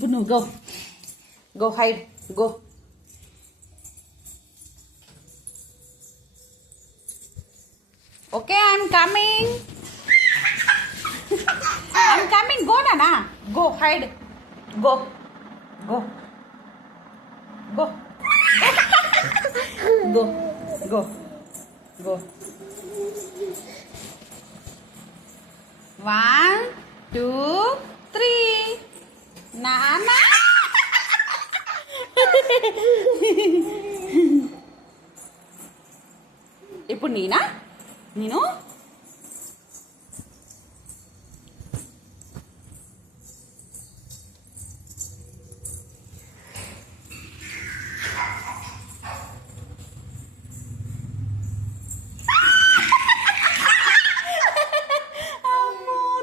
ఇప్పుడు నువ్వు go go hide go. Okay I'm coming. I'm coming. Go నానా go hide go go go go go go. 1 2 3 నానా. ఇప్పుడు నేను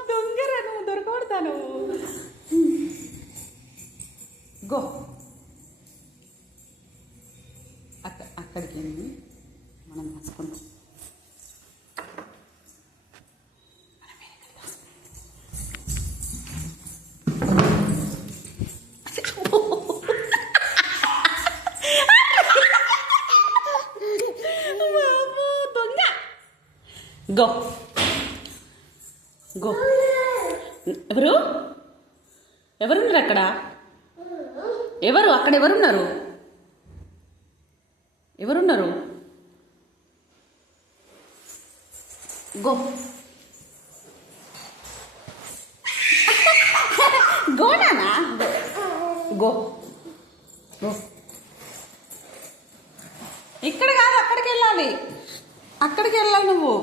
దొంగరా నువ్వు దొరకబడతాను. గో అక్కడికి మనం రాసుకుందాం. Go go. ఎవరున్నారు అక్కడ? అక్కడ ఎవరున్నారు? గో గో నానా గో గో. ఇక్కడ కాదు అక్కడికి వెళ్ళాలి నువ్వు.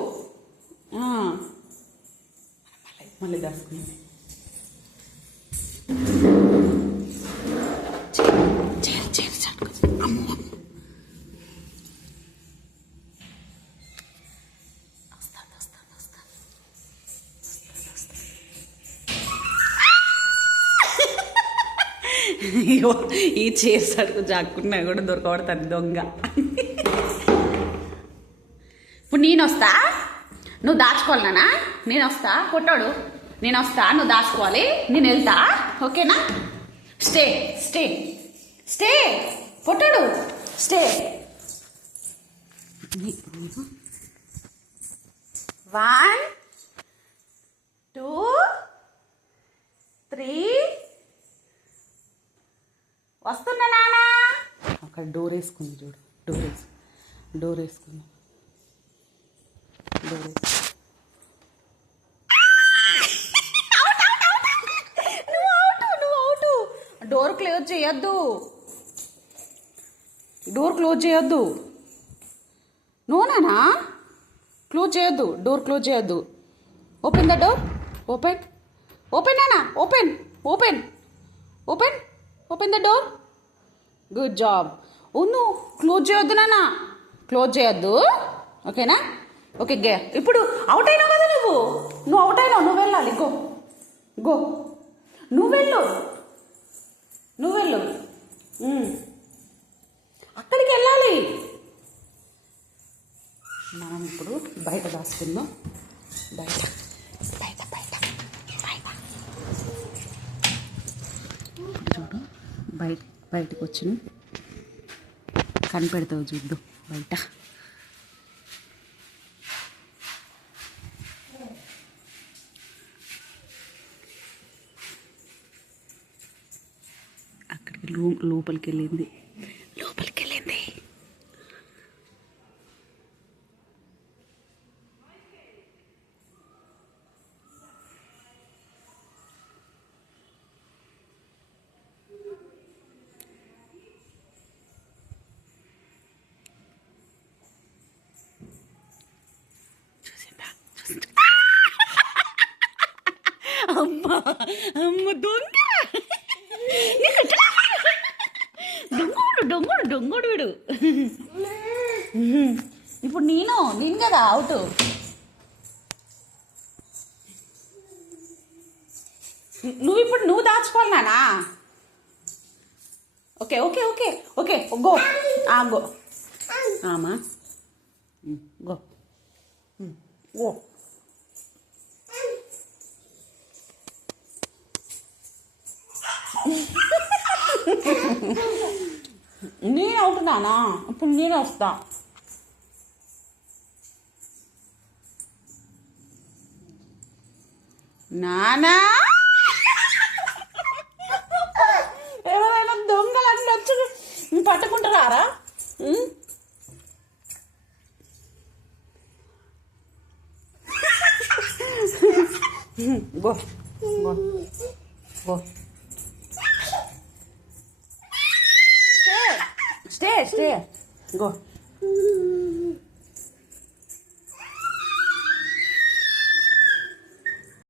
మళ్ళీ దాచుకుని ఈ చేసాడు జాక్కున్నా కూడా దొరకబడతాను దొంగ. ఇప్పుడు నేను వస్తా, నువ్వు దాచుకోవాలి నానా. నేను వస్తా కొట్టాడు, నేను వస్తా, నువ్వు దాచుకోవాలి, నేను వెళ్తా. ఓకేనా? స్టే స్టే స్టే కొట్టాడు స్టే. 1 2 3 వస్తున్నా నానా. అక్కడ డోర్ వేసుకుంది చూడు, డోర్ వేసుకుంది. డోర్ క్లోజ్ చేయొద్దు. నోనా క్లోజ్ చేయొద్దు, డోర్ క్లోజ్ చేయొద్దు. Open the door. ఓపెన్ నానా. Open the door. Good job. నువ్వు క్లోజ్ చేయొద్దు నానా, క్లోజ్ చేయొద్దు. ఓకేనా? ఓకే ఇప్పుడు అవుట్ అయినావు కదా నువ్వు అవుట్ అయినావు. నువ్వు వెళ్ళాలి. గో నువ్వు వెళ్ళు. అక్కడికి వెళ్ళాలి. మనం ఇప్పుడు బయట దాచుకుందాం. బయట చూడు, బయటకు వచ్చిన కనిపెడతావు చూద్దాం బయట. అక్కడికి లోపలికి వెళ్ళింది. అమ్మ దొంగ దొంగోడు వీడు. ఇప్పుడు నేను కదా అవుట్. నువ్వు దాచుకోవాలి నానా. ఓకే గో ఆమా గో. నేను అవుతున్నానా? ఇప్పుడు నేను వస్తా. నానా ఎవరైనా దొంగలు అట్లా వచ్చి పట్టుకుంటారా? Go go go stay stay stay go